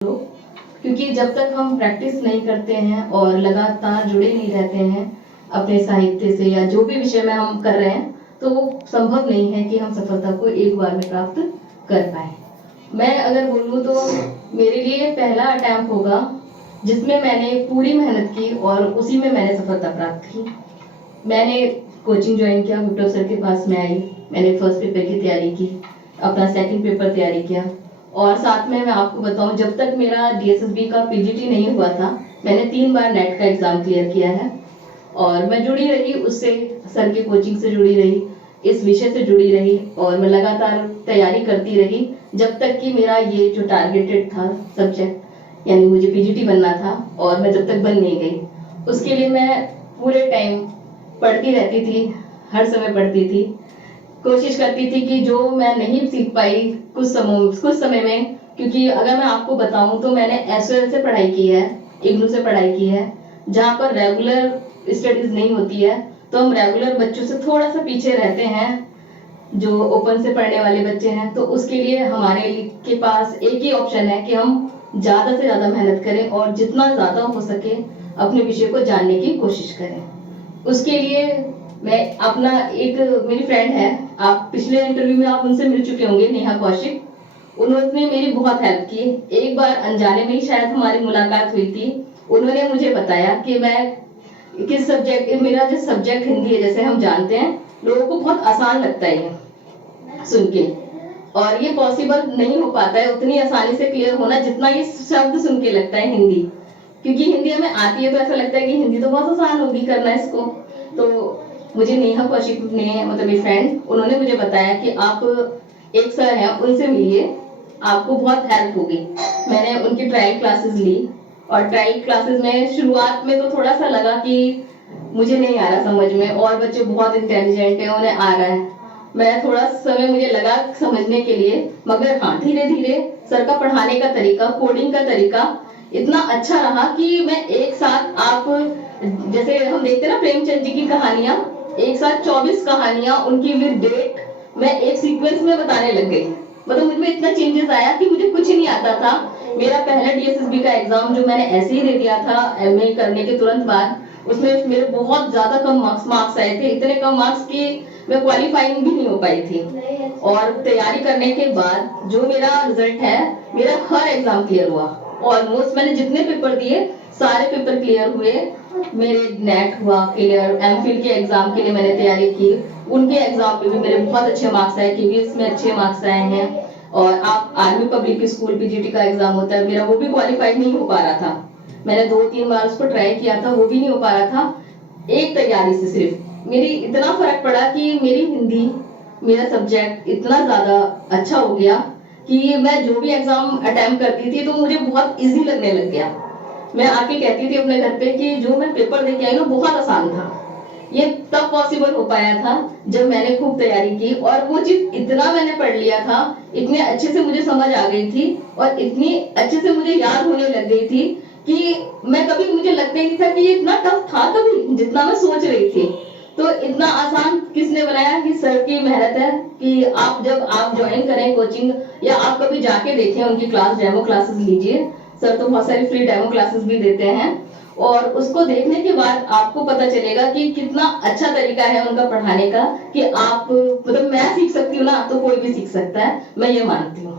क्योंकि जब तक हम प्रैक्टिस नहीं करते हैं और लगातार जुड़े नहीं रहते हैं अपने साहित्य से या जो भी विषय में हम कर रहे हैं, तो वो संभव नहीं है कि हम सफलता को एक बार में प्राप्त कर पाए। मैं अगर बोलूँ तो मेरे लिए पहला अटेम्प्ट होगा जिसमें मैंने पूरी मेहनत की और उसी में मैंने सफलता प्राप्त की। मैंने कोचिंग ज्वाइन किया, विप्लव सर के पास में आई, मैंने फर्स्ट पेपर की तैयारी की, अपना सेकंड पेपर तैयारी किया और साथ में मैं आपको बताऊं, जब तक मेरा डीएसएसबी का पीजीटी नहीं हुआ था, मैंने 3 बार नेट का एग्जाम क्लियर किया है और मैं जुड़ी रही उससे, सर की कोचिंग से जुड़ी रही, इस विषय से जुड़ी रही और मैं लगातार तैयारी करती रही जब तक कि मेरा ये जो टारगेटेड था सब्जेक्ट, यानी मुझे पीजीटी बनना था और मैं जब तक बन नहीं गई, उसके लिए मैं पूरे टाइम पढ़ती रहती थी, हर समय पढ़ती थी, कोशिश करती थी कि जो मैं नहीं सीख पाई कुछ समय में, क्योंकि अगर मैं आपको बताऊं तो मैंने एसओएल से पढ़ाई की है, इग्नू से पढ़ाई की है, जहाँ पर रेगुलर स्टडीज नहीं होती है, तो हम रेगुलर बच्चों से थोड़ा सा पीछे रहते हैं जो ओपन से पढ़ने वाले बच्चे हैं। तो उसके लिए हमारे के पास एक ही ऑप्शन है कि हम ज्यादा से ज्यादा मेहनत करें और जितना ज्यादा हो सके अपने विषय को जानने की कोशिश करें। उसके लिए मैं अपना एक, मेरी फ्रेंड है, आप पिछले इंटरव्यू में आप उनसे मिल चुके होंगे, नेहा कौशिक, उन्होंने मेरी बहुत हेल्प की। एक बार अनजाने में ही शायद हमारी मुलाकात हुई थी, उन्होंने मुझे बताया कि मैं किस सब्जेक्ट, मेरा जो सब्जेक्ट हिंदी है, जैसे हम जानते हैं लोगों को बहुत आसान लगता है ये सुन के, और ये पॉसिबल नहीं हो पाता है उतनी आसानी से क्लियर होना जितना ये शब्द सुन के लगता है हिंदी, क्योंकि हिंदी हमें आती है तो ऐसा लगता है कि हिंदी तो बहुत आसान होगी करना इसको। तो मुझे नेहा कौशिक ने, मतलब मेरी फ्रेंड, उन्होंने मुझे बताया कि आप एक सर हैं उनसे मिलिए, आपको बहुत हेल्प होगी। मैंने उनकी ट्रायल क्लासेस ली और ट्रायल क्लासेस में शुरुआत में तो थोड़ा सा लगा कि मुझे नहीं आ रहा समझ में, और बच्चे बहुत इंटेलिजेंट है, उन्हें आ रहा है, मैं थोड़ा समय मुझे लगा समझने के लिए, मगर हाँ धीरे धीरे सर का पढ़ाने का तरीका, कोडिंग का तरीका इतना अच्छा रहा कि मैं एक साथ, आप जैसे हम देखते हैं ना प्रेमचंद जी की कहानियां, एक साथ 24 कहानियां उनकी विद डेट मैं एक सीक्वेंस में बताने लग गई। मतलब मुझमें इतना चेंजेस आया कि मुझे कुछ नहीं आता था। मेरा पहला डीएसएसबी का एग्जाम जो मैंने ऐसे ही दे दिया था एमए करने के तुरंत बाद, उसमें मेरे बहुत ज्यादा कम मार्क्स आए थे, इतने कम मार्क्स कि मैं क्वालिफाइंग भी नहीं हो पाई थी। और तैयारी करने के बाद जो मेरा रिजल्ट है, मेरा हर एग्जाम क्लियर हुआ, ऑलमोस्ट मैंने जितने पेपर दिए सारे पेपर क्लियर हुए। मेरे नेट हुआ क्लियर, एमफिल के एग्जाम के लिए मैंने तैयारी की, उनके एग्जाम पे भी मेरे बहुत अच्छे मार्क्स आए, केवीएस में अच्छे मार्क्स आए हैं। और आप आर्मी पब्लिक स्कूल पीजीटी का एग्जाम होता है, मेरा वो भी क्वालिफाइड नहीं हो पा रहा था, मैंने 2-3 बार उसको ट्राई किया था, वो भी नहीं हो पा रहा था। एक तैयारी से सिर्फ मेरी इतना फर्क पड़ा कि मेरी हिंदी, मेरा सब्जेक्ट इतना ज्यादा अच्छा हो गया कि मैं जो भी एग्जाम अटेम्प्ट करती थी तो मुझे बहुत इजी लगने लग गया। मैं आके कहती थी अपने घर पे कि जो मैं पेपर दे के आई ना बहुत आसान था। ये तब पॉसिबल हो पाया था जब मैंने खूब तैयारी की, और वो चीज इतना मैंने पढ़ लिया था, इतने अच्छे से मुझे समझ आ गई थी और इतनी अच्छे से मुझे याद होने लग गई थी कि मैं कभी, मुझे लगता ही नहीं था कि ये इतना टफ था कभी जितना मैं सोच रही थी। तो इतना आसान किसने बनाया? कि सर की मेहनत है कि आप जब आप ज्वाइन करें कोचिंग, या आप कभी जाके देखें उनकी क्लास, डेमो क्लासेस लीजिए, सर तो बहुत सारी फ्री डेमो क्लासेस भी देते हैं, और उसको देखने के बाद आपको पता चलेगा कि कितना अच्छा तरीका है उनका पढ़ाने का, कि आप, मतलब मैं सीख सकती हूँ ना तो कोई भी सीख सकता है, मैं ये मानती हूँ।